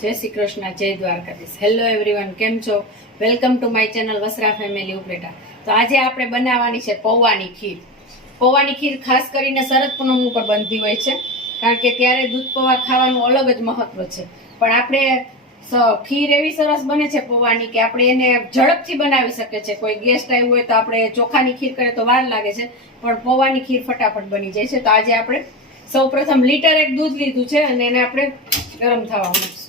જય શ્રી કૃષ્ણ, જય Dwarkadhish. Hello everyone કેમ છો? Welcome to my channel Vasra family Upleta. તો આજે આપણે બનાવવાની છે પૌવાની ખીર. પૌવાની ખીર ખાસ કરીને શરદ પૂનમ ઉપર બનતી હોય છે, કારણ કે ત્યારે દૂધ પૌવા ખાવાનું અલગ જ મહત્વ છે. પણ આપણે ખીર એવી સરસ બને છે પૌવાની કે આપણે એને ઝડપથી બનાવી શકીએ છીએ. કોઈ ગેસ્ટ આવ્યું હોય તો આપણે ચોખાની ખીર કરીએ તો વાર લાગે છે, પણ પૌવાની ખીર ફટાફટ બની જાય છે. તો આજે આપણે સૌ પ્રથમ લીટર એક દૂધ લીધું છે અને એને આપણે ગરમ થવા મૂકશું.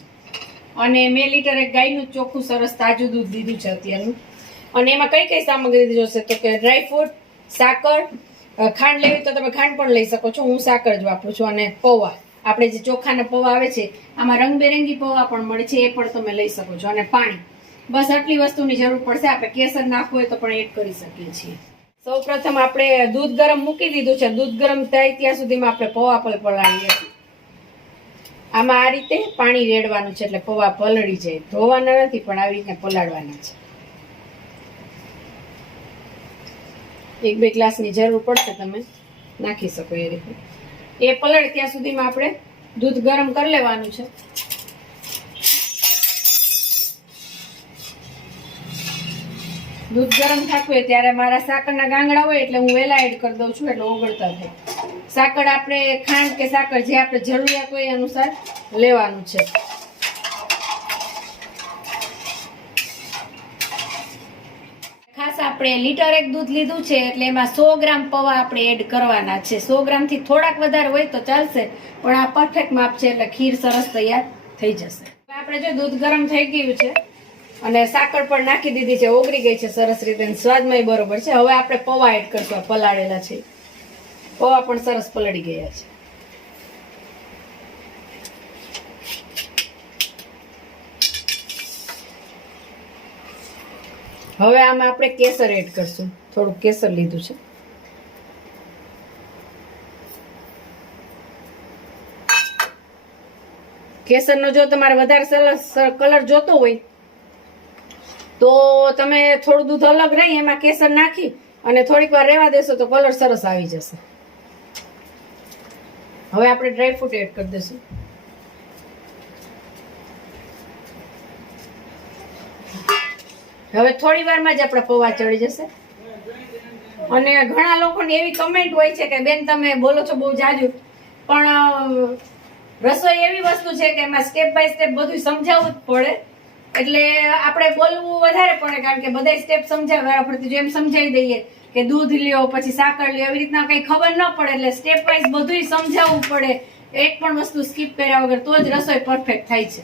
અને મેં લીટર એક ગાયનું ચોખ્ખું સરસ તાજું દૂધ દીધું છે અત્યારનું. અને એમાં કઈ કઈ સામગ્રી જોશે તો કે ડ્રાયફ્રૂટ સાકર ખાંડ લેવી તો તમે ખાંડ પણ લઈ શકો છો. હું સાકર જ વાપરું છું અને પૌવા. આપણે જે ચોખાના પૌવા આવે છે, આમાં રંગબેરંગી પૌવા પણ મળે છે, એ પણ તમે લઈ શકો છો. અને પાણી. બસ આટલી વસ્તુની જરૂર પડશે. આપણે કેસર નાખવું હોય તો પણ એડ કરી શકીએ છીએ. સૌ આપણે દૂધ ગરમ મૂકી દીધું છે. દૂધ ગરમ થાય ત્યાં સુધીમાં આપણે પૌવા પલ પલાળીએ આમાં આ રીતે પાણી રેડવાનું છે એટલે પૌવા પલળી જાય. ધોવાના નથી, પણ આવી રીતે પલાળવાના છે. એક બે ગ્લાસની જરૂર પડશે તમે. નાખી શકો એ રીતે. એ પલળે ત્યાં સુધીમાં આપણે દૂધ ગરમ કરી લેવાનું છે. દૂધ ગરમ થતું હોય ત્યારે મારા સાકરના ગાંગડા હોય એટલે હું વેલા એડ કરી દઉં છું એટલે ઓગળતા થાય. સાકર આપણે ખાંડ કે સાકર જે આપણે જરૂરિયાત હોય અનુસાર લેવાનું છે. ખાસ આપણે લીટર એક દૂધ લીધું છે એટલે એમાં સો ગ્રામ પૌવા આપણે એડ કરવાના છે. સો ગ્રામથી થોડાક વધારે હોય તો ચાલશે, પણ આ પરફેક્ટ માપ છે એટલે ખીર સરસ તૈયાર થઈ જશે. આપણે જો દૂધ ગરમ થઈ ગયું છે અને સાકર પણ નાખી દીધી છે, ઓગળી ગઈ છે સરસ રીતે સ્વાદમાં બરોબર છે. હવે આપણે પૌવા એડ કરશું પલાળેલા છે. પૌવા પણ સરસ પલળી ગયા છે. હવે આમાં આપણે કેસર એડ કરશું. થોડું કેસર લીધું છે. કેસરનો જો તમારે વધારે કલર જોતો હોય, તો તમે થોડું દૂધ અલગ રહી, એમાં કેસર નાખી અને થોડીક વાર રહેવા દેશો તો કલર સરસ આવી જશે. હવે આપણે ડ્રાય ફ્રૂટ એડ કરી દઈશું. હવે થોડી વારમાં જ આપણા પૌવા ચડી જશે. અને ઘણા લોકોની એવી કમેન્ટ હોય છે કે, બેન, તમે બોલો છો બહુ જાજુ. પણ રસોઈ એવી વસ્તુ છે કે એમાં સ્ટેપ બાય સ્ટેપ બધું સમજાવવું જ પડે. એટલે આપણે બોલવું વધારે પડે, કારણ કે બધા સ્ટેપ સમજાવે આપણે જો એમ સમજાવી દઈએ. કે દૂધ લ્યો, પછી સાકર લ્યો, એવી રીતના કઈ ખબર ન પડે એટલે સ્ટેપ વાઇઝ બધું સમજાવવું પડે. એક પણ વસ્તુ સ્કીપ કર્યા વગર તો જ રસોઈ પરફેક્ટ થાય છે.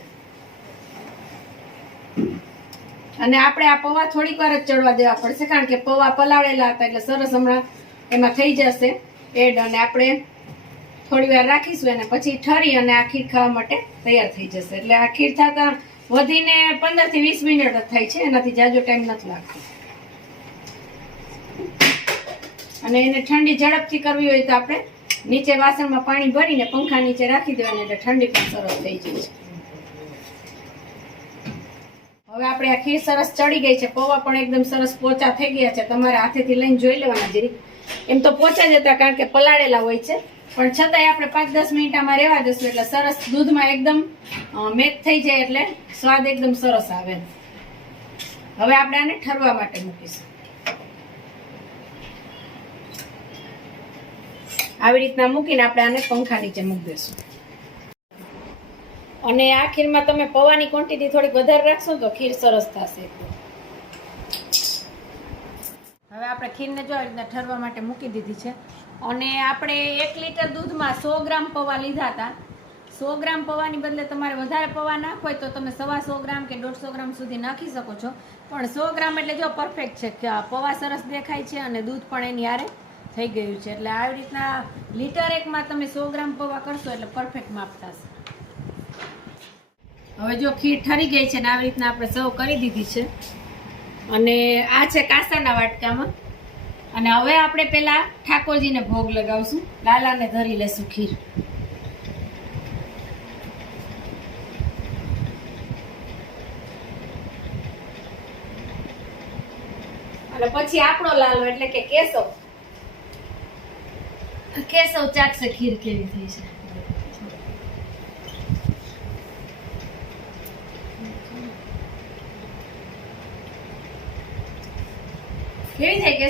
અને આપણે આ પૌવા થોડીક વાર જ ચડવા દેવા પડશે, કારણ કે પૌવા પલાળેલા હતા એટલે સરસ હમણાં એમાં થઈ જશે એડ અને આપણે થોડી વાર રાખીશું અને પછી ઠરી અને આ ખીર ખાવા માટે તૈયાર થઈ જશે. એટલે આ ખીર થતા વધીને પંદરથી વીસ મિનિટ જ થાય છે, એનાથી જાજો ટાઈમ નથી લાગતો. અને એને ઠંડી ઝડપથી કરવી હોય તો આપણે નીચે વાસણમાં પાણી ભરીને પંખા નીચે રાખી દેવાની, એટલે ઠંડી પણ સરસ થઈ જાય છે. હવે આપણે આ ખીર સરસ ચડી ગઈ છે, પૌવા પણ એકદમ સરસ પોચા થઈ ગયા છે. તમારે હાથેથી લઈને જોઈ લેવાના જરી. એમ તો પોચા જ હતા કારણ કે પલાળેલા હોય છે. પણ છતાંય આપણે પાંચ દસ મિનિટ આમાં રહેવા દઈશું એટલે સરસ દૂધમાં એકદમ મેચ થઈ જાય એટલે સ્વાદ એકદમ સરસ આવે. હવે આપણે આને ઠરવા માટે મૂકીશું. આવી રીતના મૂકીને આપણે આને પંખા નીચે મૂકી દઈશું અને આ ખીરમાં તમે પૌવાની ક્વોન્ટિટી થોડીક વધારે રાખશો તો ખીર સરસ થશે હવે આપણે ખીરને જો આવી રીતના ઠરવા માટે મૂકી દીધી છે. અને આપણે એક લીટર દૂધમાં સો ગ્રામ પૌવા લીધા હતા. સો ગ્રામ પૌવાની બદલે તમારે વધારે પૌવા નાખો તો તમે સવા સો ગ્રામ કે દોઢસો ગ્રામ સુધી નાખી શકો છો. પણ સો ગ્રામ એટલે જો પરફેક્ટ છે પૌવા સરસ દેખાય છે અને દૂધ પણ એની હારે થઈ ગયું છે. એટલે આવી રીતના લીટર એકમાં તમે સો ગ્રામ પૌવા કરશો એટલે પરફેક્ટ માપ થશે. હવે જો ખીર ઠરી ગઈ છે ને આવી રીતના આપણે સર્વ કરી દીધી છે. અને આ છે કાસાના વાટકામાં. અને હવે આપણે પેલા ઠાકોરજીને ભોગ લગાવશું. લાલાને ધરી લેશું ખીર. અને પછી આપણો લાલો એટલે કે કેશવ. કે સૌ ચાખશે ખીર કેવી થઈ છે? કેવી થઈ કે